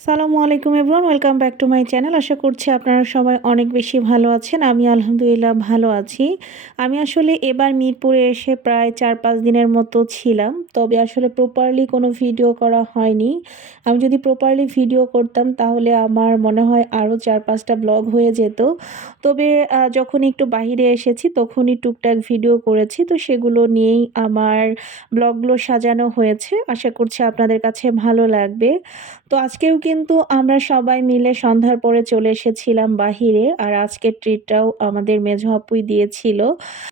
সালামু আলাইকুম everyone, welcome back to my channel. আশা করছি আপনারা সবাই অনেক বেশি ভালো আছেন। আমি আলহামদুলিল্লাহ ভালো আছি। আমি আসলে এবার মিরপুরে এসে প্রায় ৪-৫ দিনের মতো ছিলাম। তবে আসলে প্রপারলি কোনো ভিডিও করা হয়নি। আমি যদি প্রপারলি ভিডিও করতাম তাহলে আমার মনে হয় আরও ৪-৫টা ব্লগ হয়ে যেত। তবে যখন একটু বাহিরে এসেছি তখনই টুকটাক ভিডিও করেছি। তো সেগুলো নিয়েই আমার ব্লগগুলো সাজানো হয়েছে। আশা করছি আপনাদের কাছে ভালো লাগবে। তো আজকেও কিন্তু আমরা সবাই মিলে সন্ধ্যার পরে চলে এসেছিলাম বাহিরে। আর আজকের ট্রিটটাও আমাদের মেঝো আপুই দিয়েছিল।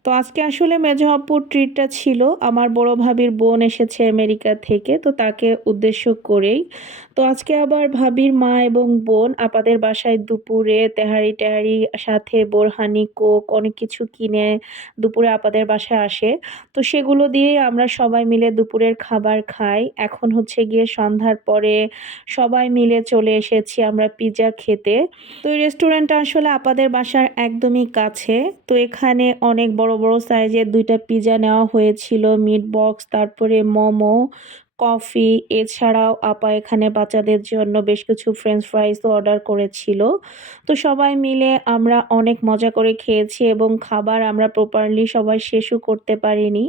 তো আজকে আসলে মেঝো আপুর ট্রিটটা ছিল আমার বড় ভাবির বোন এসেছে আমেরিকা থেকে, তো তাকে উদ্দেশ্য করেই। তো আজকে আবার ভাবির মা এবং বোন আপাদের বাসায় দুপুরে তেহারি-টেহারি সাথে বোরহানি, কোক অনেক কিছু কিনে দুপুরে আপাদের বাসায় আসে। তো সেগুলো দিয়েই আমরা সবাই মিলে দুপুরের খাবার খাই। এখন হচ্ছে গিয়ে সন্ধ্যার পরে সবাই মিলে চলে এসেছি আমরা পিৎজা খেতে। তো এই রেস্টুরেন্টটা আসলে আপাদের বাসার একদমই কাছে। তো এখানে অনেক বড় বড় সাইজের ২টা পিৎজা নেওয়া হয়েছিল, মিট বক্স, তারপরে মোমো, কফি। এছাড়াও আপা এখানে বাচ্চাদের জন্য বেশ কিছু ফ্রেঞ্চ ফ্রাইসও অর্ডার করেছিল। তো সবাই মিলে আমরা অনেক মজা করে খেয়েছি এবং খাবার আমরা প্রপারলি সবাই শেষও করতে পারিনি।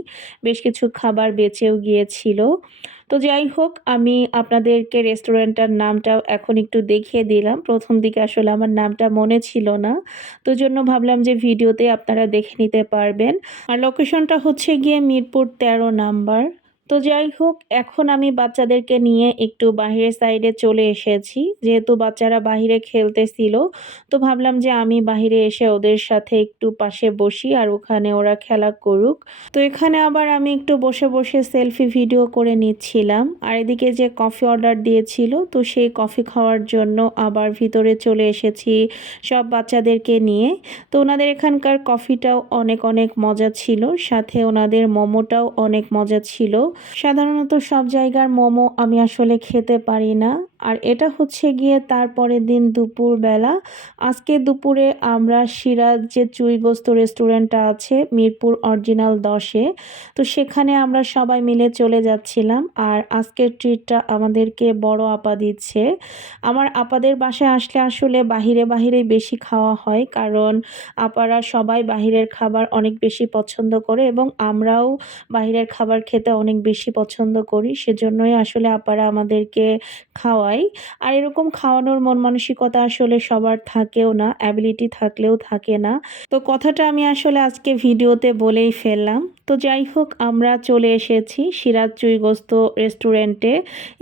বেশ কিছু খাবার বেঁচেও গিয়েছিল। তো যাই হোক, আমি আপনাদেরকে রেস্টুরেন্টটার নামটাও এখন একটু দেখিয়ে দিলাম। প্রথম দিকে আসলে আমার নামটা মনে ছিল না। তো জন্য ভাবলাম যে ভিডিওতে আপনারা দেখে নিতে পারবেন। আর লোকেশনটা হচ্ছে গিয়ে মিরপুর ১৩ নাম্বার। তো যাই হোক, এখন আমি বাচ্চাদেরকে নিয়ে একটু বাহিরের সাইডে চলে এসেছি। যেহেতু বাচ্চারা বাহিরে খেলতেছিল, তো ভাবলাম যে আমি বাহিরে এসে ওদের সাথে একটু পাশে বসি আর ওখানে ওরা খেলা করুক। তো এখানে আবার আমি একটু বসে বসে সেলফি ভিডিও করে নিচ্ছিলাম। আর এদিকে যে কফি অর্ডার দিয়েছিল, তো সেই কফি খাওয়ার জন্য আবার ভিতরে চলে এসেছি সব বাচ্চাদেরকে নিয়ে। তো ওনাদের এখানকার কফিটাও অনেক অনেক মজা ছিল, সাথে ওনাদের মোমোটাও অনেক মজা ছিল। সাধারণত সব জায়গার মোমো আমি আসলে খেতে পারি না। আর এটা হচ্ছে গিয়ে তারপরের দিন দুপুরবেলা। আজকে দুপুরে আমরা সিরাজ যে চুইগোস্ত রেস্টুরেন্টটা আছে মিরপুর অরিজিনাল 10-এ, তো সেখানে আমরা সবাই মিলে চলে যাচ্ছিলাম। আর আজকের ট্রিটটা আমাদেরকে বড় আপা দিচ্ছে। আমার আপাদের বাসায় আসলে আসলে বাহিরে বাহিরেই বেশি খাওয়া হয়, কারণ আপারা সবাই বাহিরের খাবার অনেক বেশি পছন্দ করে এবং আমরাও বাহিরের খাবার খেতে অনেক বেশি পছন্দ করি। সেজন্যই আসলে আপারা আমাদেরকে খাওয়ায়। আর এরকম খাওয়ানোর মন মানসিকতা আসলে সবার থাকেও না, অ্যাবিলিটি থাকলেও থাকে না। তো কথাটা আমি আসলে আজকে ভিডিওতে বলেই ফেললাম। তো যাই হোক, আমরা চলে এসেছি সিরাজ চুইগোস্ত রেস্টুরেন্টে।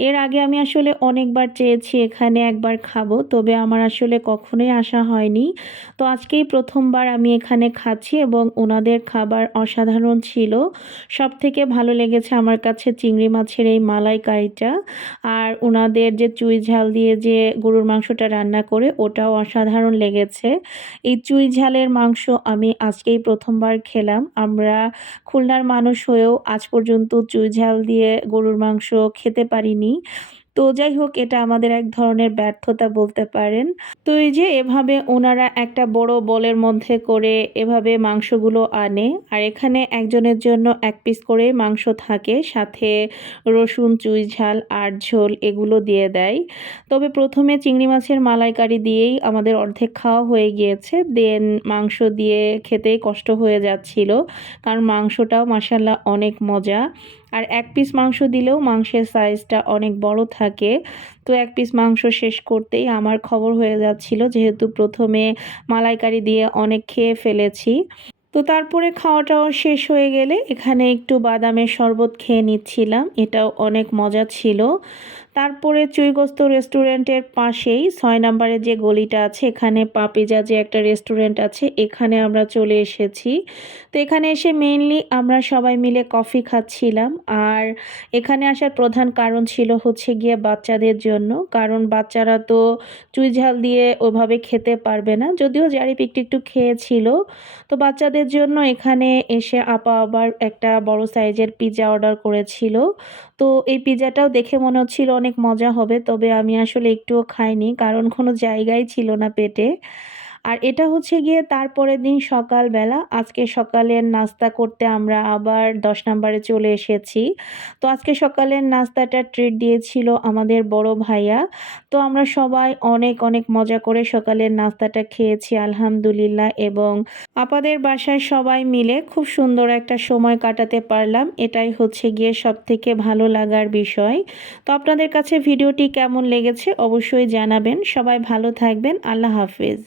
এর আগে আমি আসলে অনেকবার চেয়েছি এখানে একবার খাবো, তবে আমার আসলে কখনোই আসা হয়নি। তো আজকেই প্রথমবার আমি এখানে খাচ্ছি এবং ওনাদের খাবার অসাধারণ ছিল। সবথেকে ভালো লেগেছে আমার কাছে চিংড়ি মাছের এই মালাইকারিটা। আর ওনাদের যে চুই ঝাল দিয়ে যে গরুর মাংসটা রান্না করে ওটাও অসাধারণ লেগেছে। এই চুই ঝালের মাংস আমি আজকেই প্রথমবার খেলাম। আমরা খুলনার মানুষ হয়েও আজ পর্যন্ত চুই ঝাল দিয়ে গরুর মাংস খেতে পারিনি। তো যাই হোক, এটা আমাদের এক ধরনের ব্যর্থতা বলতে পারেন। তো এই যে এভাবে ওনারা একটা বড় বোলের মধ্যে করে এভাবে মাংসগুলো আনে। আর এখানে একজনের জন্য ১ পিস করে মাংস থাকে, সাথে রসুন, চুই ঝাল আর ঝোল এগুলো দিয়ে দেয়। তবে প্রথমে চিংড়ি মাছের মালাইকারি দিয়েই আমাদের অর্ধেক খাওয়া হয়ে গিয়েছে। দেন মাংস দিয়ে খেতেই কষ্ট হয়ে যাচ্ছিল, কারণ মাংসটাও মাশাআল্লাহ অনেক মজা। আর ১ পিস মাংস দিলেও মাংসের সাইজটা অনেক বড় থাকে। তো ১ পিস মাংস শেষ করতেই আমার খবর হয়ে যাচ্ছিল, যেহেতু প্রথমে মালাইকারি দিয়ে অনেক খেয়ে ফেলেছি। তো তারপরে খাওয়াটাও শেষ হয়ে গেলে এখানে একটু বাদামের শরবত খেয়ে নিচ্ছিলাম, এটাও অনেক মজা ছিল। তারপরে চুইগোস্ত রেস্টুরেন্টের পাশেই ৬ নম্বরে যে গলিটা আছে এখানে পাপিজা যে একটা রেস্টুরেন্ট আছে, এখানে আমরা চলে এসেছি। তো এখানে এসে মেইনলি আমরা সবাই মিলে কফি খাচ্ছিলাম। আর এখানে আসার প্রধান কারণ ছিল হচ্ছে গিয়ে বাচ্চাদের জন্য, কারণ বাচ্চারা তো চুই ঝাল দিয়ে ওভাবে খেতে পারবে না, যদিও জারিপ একটু একটু খেয়েছিল। তো বাচ্চাদের জন্য এখানে এসে আপা আবার একটা বড় সাইজের পিৎজা অর্ডার করেছিল। তো এই পিৎজাটাও দেখে মনে হচ্ছিল অনেক মজা হবে, তবে আমি আসলে একটুও খাইনি, কারণ কোনো জায়গাই ছিল না পেটে। আর এটা হচ্ছে গিয়ে তারপরের দিন সকালবেলা। আজকে সকালের নাস্তা করতে আমরা আবার ১০ নাম্বারে চলে এসেছি। তো আজকে সকালের নাস্তাটা ট্রিট দিয়েছিল আমাদের বড় ভাইয়া। তো আমরা সবাই অনেক অনেক মজা করে সকালের নাস্তাটা খেয়েছি আলহামদুলিল্লাহ, এবং আপাদের বাসায় সবাই মিলে খুব সুন্দর একটা সময় কাটাতে পারলাম। এটাই হচ্ছে গিয়ে সবথেকে ভালো লাগার বিষয়। তো আপনাদের কাছে ভিডিওটি কেমন লেগেছে অবশ্যই জানাবেন। সবাই ভালো থাকবেন। আল্লাহ হাফেজ।